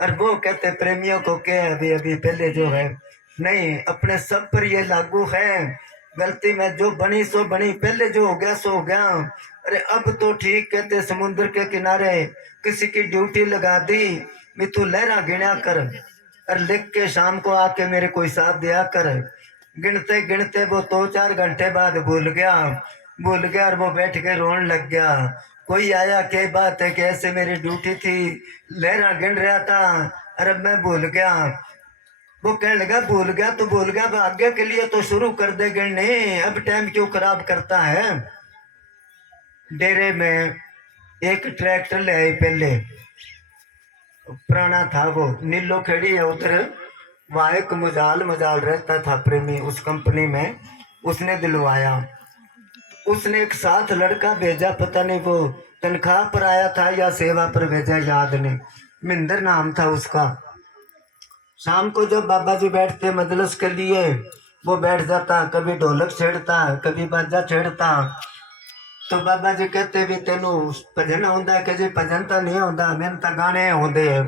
और वो कहते प्रेमियों को क्या अभी अभी पहले जो है नहीं, अपने सब पर ये लागू है। गलती में जो बनी सो बनी, पहले जो हो गया सो हो गया। अरे अब तो ठीक, कहते समुद्र के किनारे किसी की ड्यूटी लगा दी, मितू लहरा गिना कर और लिख के शाम को आके मेरे को हिसाब दिया कर। गिनते गिनते वो 2-4 घंटे बाद भूल गया और वो बैठ के रोने लग गया। कोई आया, क्या बात है, कैसे मेरी ड्यूटी थी, लहरा गिन रहा था और अब मैं भूल गया। वो कहने लगा भूल गया तो भूल गया, अब आगे के लिए तो शुरू कर दे गिनने, अब टाइम क्यों खराब करता है। डेरे में एक ट्रैक्टर ले आई, पहले पुराना था वो, नीलो खेड़ी है उधर। वहाँ एक मजाल मजाल रहता था प्रेमी उस कंपनी में, उसने दिलवाया। उसने एक साथ लड़का भेजा, पता नहीं वो तनख्वाह पर आया था या सेवा पर भेजा, याद नहीं। मिंदर नाम था उसका। शाम को जब बाबा जी बैठते मजलिस के लिए, वो बैठ जाता, कभी ढोलक छेड़ता कभी बाजा छेड़ता। तो बाबा जी कहते भी तेनू भजन आंदा है? कि जी भजन तो नहीं आंदा, मैंने तो गाने आंदे है।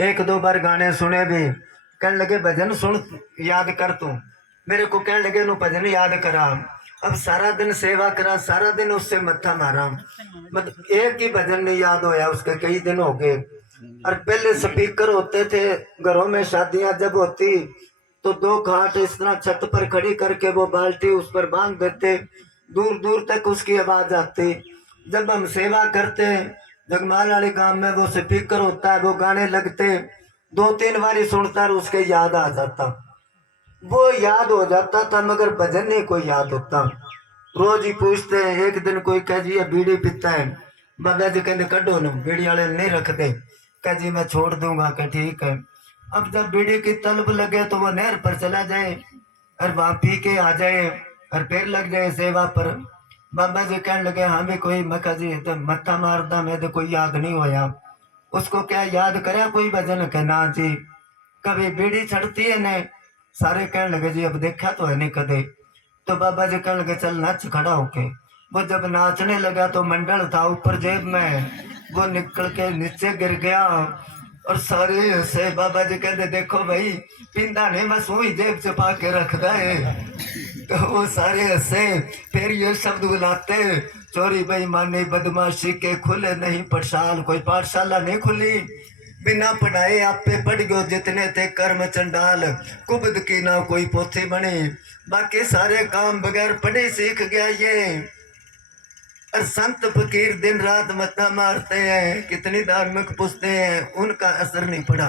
एक दो बार गाने सुने भी। कहने लगे भजन सुन, याद कर तू। मेरे को कहने लगे नु भजन याद करा। अब सारा दिन सेवा करा, सारा दिन उससे मत्था मारा, मतलब एक ही भजन नहीं याद होया उसके, कई दिन हो गए। और पहले स्पीकर होते थे घरों में, शादियां जब होती तो दो खाट इस तरह छत पर खड़ी करके वो बाल्टी उस पर बांध देते, दूर दूर तक उसकी आवाज आती। जब हम सेवा करते जगमाल वाले गांव में, वो स्पीकर होता है, वो गाने लगते, 2-3 बार सुनता और उसके याद आ जाता, वो याद हो जाता था। मगर भजन नहीं कोई याद होता। रोज ही पूछते हैं, एक दिन कोई कह जी बीड़ी पीता है, बाबा जी कहते कड्डो न, बीड़ी वाले नहीं रखते। कह जी मैं छोड़ दूंगा, कह ठीक है। अब जब बीड़ी की तलब लगे तो वो नहर पर चला जाए और वहां पी के आ जाए और फिर लग जाए सेवा पर। बाबा जी कहने लगे हाँ भी कोई, मैं कहा जी तो मत्था मारदा, मैं तो कोई याद नहीं होया। उसको क्या याद करे कोई भजन? के ना जी, कभी बीड़ी छड़ती है ने। सारे कहने लगे जी अब देखा तो है नहीं कदे। तो बाबा जी कहने लगे चल नाच खड़ा होके। वो जब नाचने लगा तो मंडल था ऊपर जेब में, वो निकल के नीचे गिर गया और सारे हंसे। बाबा जी कहते देखो भाई, पिंदा ने बस वही जेब छुपा के रखता है। तो वो सारे हंसे। फिर ये शब्द बुलाते, चोरी बेईमानी बदमाशी के खुले नहीं पाठशाल, कोई पाठशाला नहीं खुली। बिना पढ़ाए आप पे पढ़ गयो जितने थे कर्म चंडाल, कुबद की ना कोई पोथी बनी, बाकी सारे काम बगैर पढ़े सीख गया ये। और संत फकीर दिन रात मत्था मारते हैं, कितनी धार्मिक पुस्तकें हैं, उनका असर नहीं पड़ा,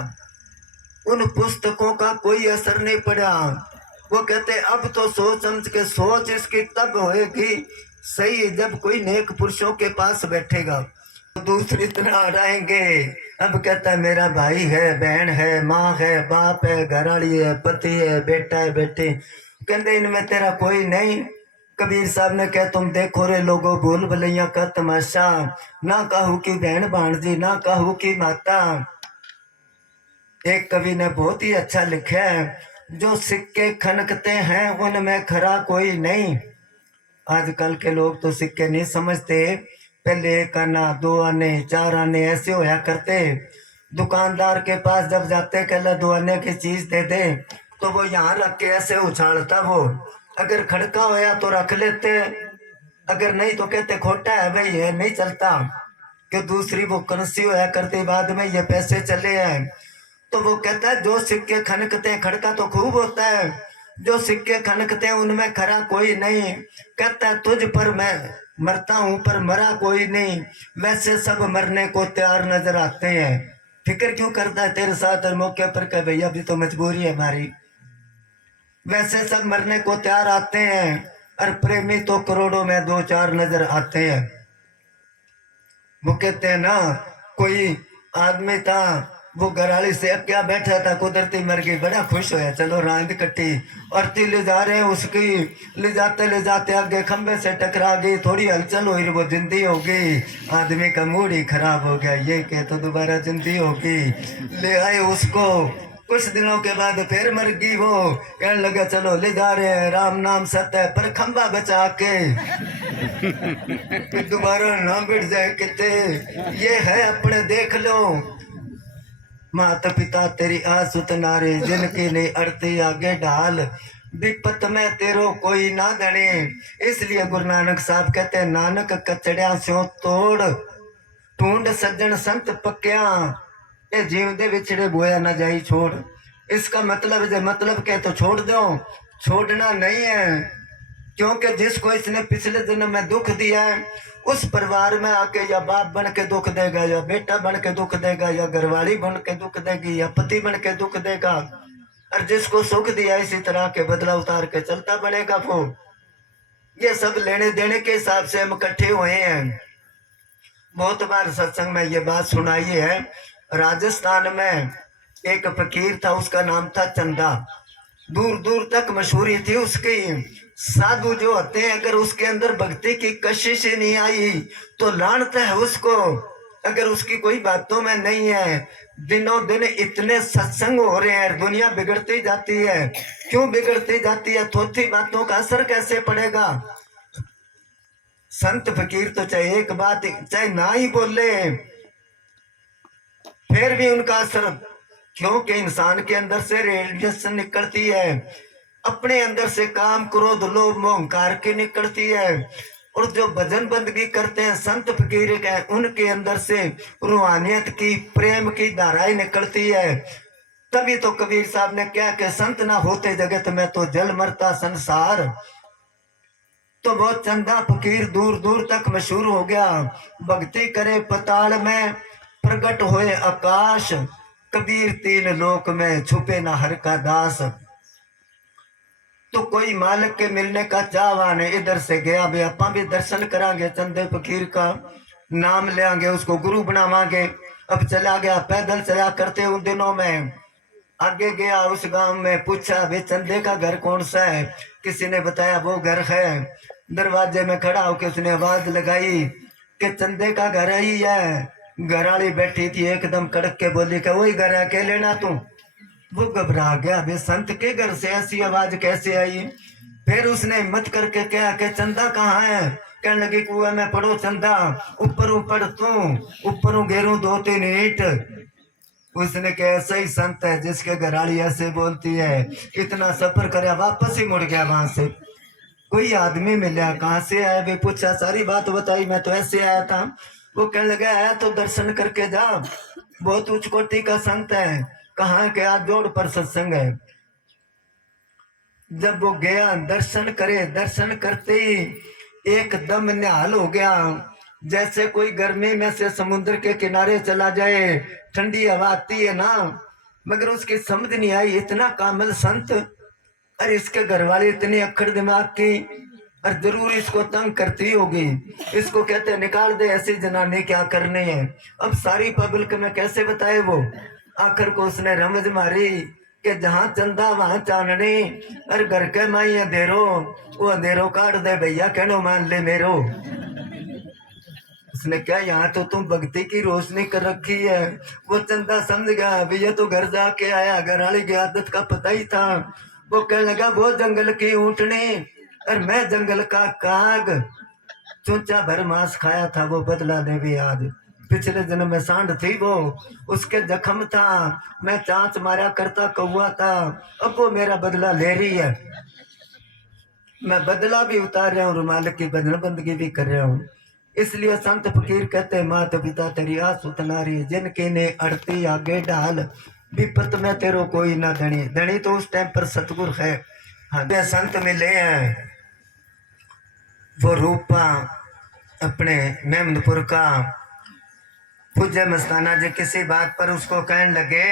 उन पुस्तकों का कोई असर नहीं पड़ा। वो कहते अब तो सोच समझ के, सोच इसकी तब होएगी सही जब कोई नेक पुरुषों के पास बैठेगा, तो दूसरी तरह रहेंगे। अब कहता है मेरा भाई है, बहन है, माँ है, बाप है, घरवाली है, पति है, बेटा है, बेटी, कहते इनमें तेरा कोई नहीं। कबीर साहब ने कहा तुम देखो रे लोगों भूल भलैया का तमाशा, ना कहू की बहन भाणजी, ना कहू की माता। एक कवि ने बहुत ही अच्छा लिखा है, जो सिक्के खनकते हैं उनमें खरा कोई नहीं। आजकल के लोग तो सिक्के नहीं समझते। पहले 1 आना 2 आने 4 आने ऐसे होया करते। दुकानदार के पास जब जाते कहला 2 आने की चीज दे दे, तो वो यहाँ रख के ऐसे उछालता वो। अगर खड़का होया तो रख लेते, अगर नहीं तो कहते खोटा है भाई, ये नहीं चलता। कि दूसरी वो करेंसी होया करती, बाद में ये पैसे चले हैं। तो वो कहता है जो सिक्के खनकते हैं, खड़का तो खूब होता है, जो सिक्के खनकते हैं उनमें खरा कोई नहीं। कहता है तुझ पर मैं मरता हूं पर मरा कोई नहीं, वैसे सब मरने को तैयार नजर आते हैं। फिक्र क्यों करता है तेरे साथ और मौके पर? कह भैया अभी तो मजबूरी है हमारी। वैसे सब मरने को तैयार आते हैं और प्रेमी तो करोड़ों में 2-4 नजर आते हैं। वो कहते हैं ना, कोई आदमी था, वो घराली से क्या बैठा था, कुदरती मर गई, बड़ा खुश होया, चलो रांद कट्टी। औरती ले जा रहे हैं उसकी, ले जाते आगे खंबे से टकरा गई, थोड़ी हलचल हुई, वो जिंदी हो गई। आदमी का मूड ही खराब हो गया, ये कह तो दोबारा जिंदी होगी। ले आए उसको, कुछ दिनों के बाद फिर मर गई वो। कहने लगा चलो ले जा रहे हैं, राम नाम सत्य है, पर खंबा बचा के दोबारा ना बिट जाए। कहते ये है अपने देख लो। माता पिता तेरी आसुत नारे, जिनकी ने अड़ती आगे ढाल, विपत में तेरो कोई ना धने। इसलिए गुरु नानक साहब कहते हैं, नानक कचड़िया स्यों तोड़, ढूंढ सज्जन संत पक्या, ये जीव दे विछड़े बोया ना जाई छोड़। इसका मतलब है, मतलब क्या तो छोड़ दो, छोड़ना नहीं है। क्योंकि जिसको इसने पिछले जन्म में दुख दिया है, उस परिवार में आके या बाप बन के दुख देगा, या बेटा बन के दुख देगा, या घरवाली बन के दुख देगी, या पति बन के दुख देगा। और जिसको सुख दिया इसी तरह के बदला उतार के चलता बनेगा वो। ये सब लेने देने के हिसाब से हम इकट्ठे हुए हैं। बहुत बार सत्संग में ये बात सुनाई है। राजस्थान में एक फकीर था, उसका नाम था चंदा। दूर दूर तक मशहूरी थी उसकी। साधु जो होते हैं, अगर उसके अंदर भक्ति की कशिश ही नहीं आई तो लानत है उसको। अगर उसकी कोई बातों में नहीं है, दिनों दिन इतने सत्संग हो रहे हैं, दुनिया बिगड़ती जाती है। क्यों बिगड़ती जाती है? थोड़ी बातों का असर कैसे पड़ेगा? संत फकीर तो चाहे एक बात चाहे ना ही बोले, फिर भी उनका असर, क्योंकि इंसान के अंदर से रेडिएशन निकलती है, अपने अंदर से काम क्रोध लोभ मोह अहंकार की निकलती है। और जो भजन बंदगी करते हैं संत फकीर के, उनके अंदर से रूहानियत की प्रेम की धाराएं निकलती है। तभी तो कबीर साहब ने क्या कि संत ना होते जगत में तो जल मरता संसार। तो वो चंदा फकीर दूर दूर तक मशहूर हो गया। भक्ति करे पताल में, प्रकट होए आकाश, कबीर तीन लोक में, छुपे ना हर का दास। तो कोई मालिक के मिलने का चाहवान है, इधर से गया भी अपा भी दर्शन करांगे, चंदे फकीर का नाम लेंगे, उसको गुरु बनावांगे। अब चला गया, पैदल चला करते उन दिनों में। आगे गया उस गांव में, पूछा वे चंदे का घर कौन सा है? किसी ने बताया वो घर है। दरवाजे में खड़ा होकर उसने आवाज लगाई कि चंदे का घर ही है। घर वाली बैठी थी, एकदम कड़क के बोली कि वही घर है, के लेना तू? वो घबरा गया, वे संत के घर से ऐसी आवाज कैसे आई? फिर उसने हिम्मत करके कहा कि चंदा कहाँ है? कहने लगी कुएं में पड़ो चंदा, ऊपर पड़ तू, ऊपर घेरू 2-3 ईंट। उसने कहा ऐसा ही संत है जिसके घराली ऐसे बोलती है। कितना सफर करे, वापस ही मुड़ गया वहां से। कोई आदमी मिला, कहाँ से आया? वे पूछा, सारी बात बताई, मैं तो ऐसे आया था। वो कहने लगा है तो दर्शन करके जा, बहुत उच्च कोटि का संत है। कहाँ के? आज जोड़ पर सत्संग है। जब वो गया दर्शन करे, दर्शन करते ही एकदम निहाल हो गया, जैसे कोई गर्मी में से समुद्र के किनारे चला जाए, ठंडी हवा आती है ना। मगर उसकी समझ नहीं आई, इतना कामल संत, और इसके घर वाले इतनी अक्खड़ दिमाग की, और जरूर इसको तंग करती होगी। इसको कहते निकाल दे, ऐसी जनानी क्या करनी है। अब सारी पब्लिक में कैसे बताए वो। आखिर को उसने रमज मारी कि जहां चंदा वहां चांदनी, और घर के माई अंधेरो, वो अंधेरो काट दे भैया, कहनो मान ले मेरो। उसने क्या, यहाँ तो तुम भक्ति की रोशनी कर रखी है। वो चंदा समझ गया भैया तो घर जाके आया, घर वाली की आदत का पता ही था। वो कहने लगा वो जंगल की ऊँटनी और मैं जंगल का काग, चूचा भर मांस खाया था वो बदला दे भी आज। पिछले जन्म में सांड थी वो, उसके जख्म था, मैं चांच मारा करता कौआ था, अब वो मेरा बदला ले रही है। मैं बदला भी उतार रहा हूँ, रुमाल की भजन बंदगी भी कर रहा हूँ। इसलिए संत फकीर कहते माता पिता तेरी आसुत नारी, जिनके ने अड़ती आगे ढाल, विपत में तेरो कोई ना धनी। धनी तो उस टाइम पर सतगुरु है। हाँ, संत मिले हैं। वो रूपा अपने मेमनपुर का पूज्य मस्ताना जी किसी बात पर उसको कहने लगे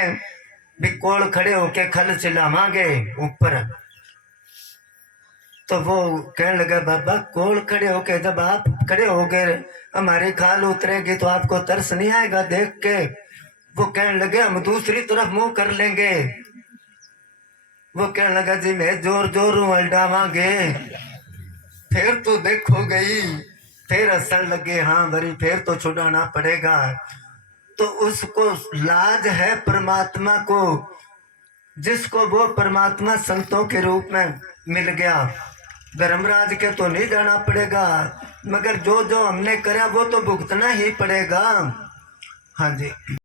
भी कोल खड़े होके खल चिल्लावांगे ऊपर। तो वो कहने लगा बाबा कोल खड़े होके, जब आप खड़े होके हमारी खाल उतरेगी तो आपको तरस नहीं आएगा देख के? वो कहने लगे हम दूसरी तरफ मुंह कर लेंगे। वो कहने लगा जी मैं जोर जोर उलटावांगे। फिर तो देखो गई, फिर हंसने लगे, हाँ भरी फिर तो छुड़ाना पड़ेगा। तो उसको लाज है परमात्मा को, जिसको वो परमात्मा संतों के रूप में मिल गया। धर्मराज के तो नहीं जाना पड़ेगा, मगर जो जो हमने करा वो तो भुगतना ही पड़ेगा। हाँ जी।